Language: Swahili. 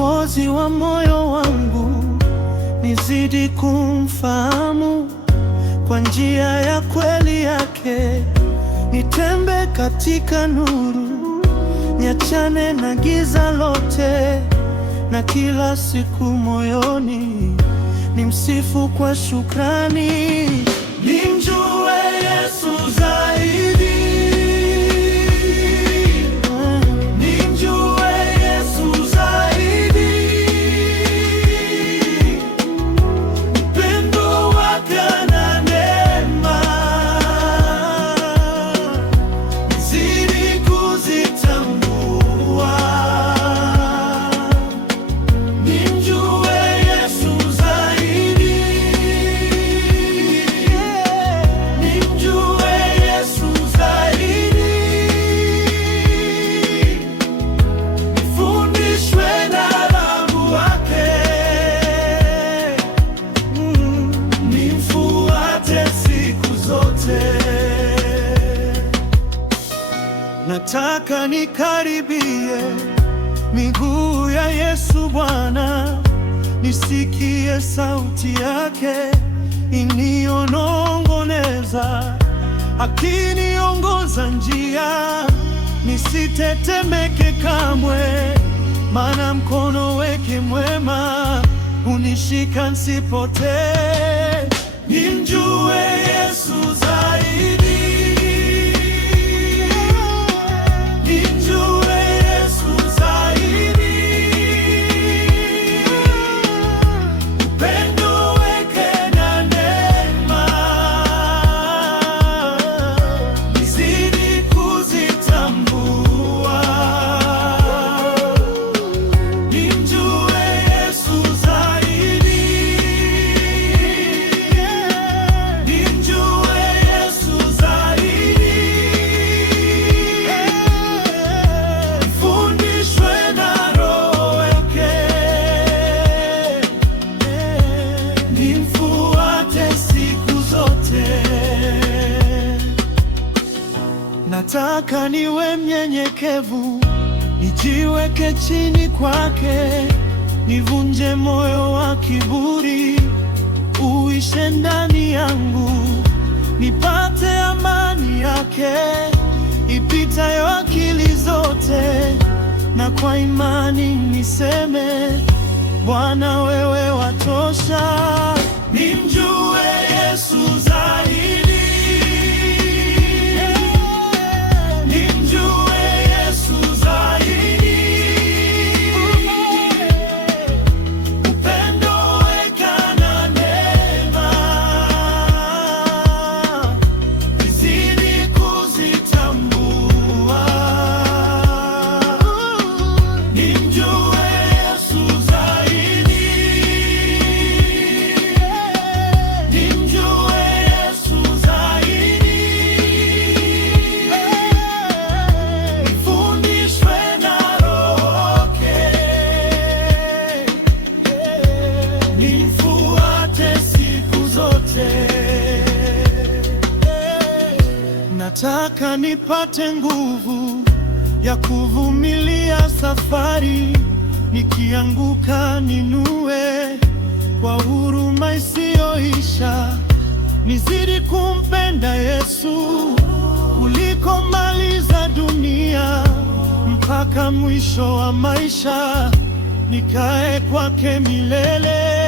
Mwokozi wa moyo wangu, nizidi kumfahamu kwa njia ya kweli yake, nitembe katika nuru, niachane na giza lote, na kila siku moyoni nimsifu kwa shukrani, nimjue Yesu zaidi. Nataka nikaribie miguu ya Yesu Bwana, nisikie sauti yake inionongoneza, akiniongoza njia, nisitetemeke kamwe, maana mkono wake mwema unishika nisipotee. Nimjue Yesu zaidi. Nataka niwe mnyenyekevu, nijiweke chini kwake, nivunje moyo wa kiburi, uishe ndani yangu, nipate amani yake ipitayo akili zote, na kwa imani niseme, Bwana wewe watosha. Nimjue Yesu zaidi. Nataka nipate nguvu ya kuvumilia safari, nikianguka ninue kwa huruma isiyoisha, nizidi kumpenda Yesu kuliko mali za dunia, mpaka mwisho wa maisha nikae kwake milele.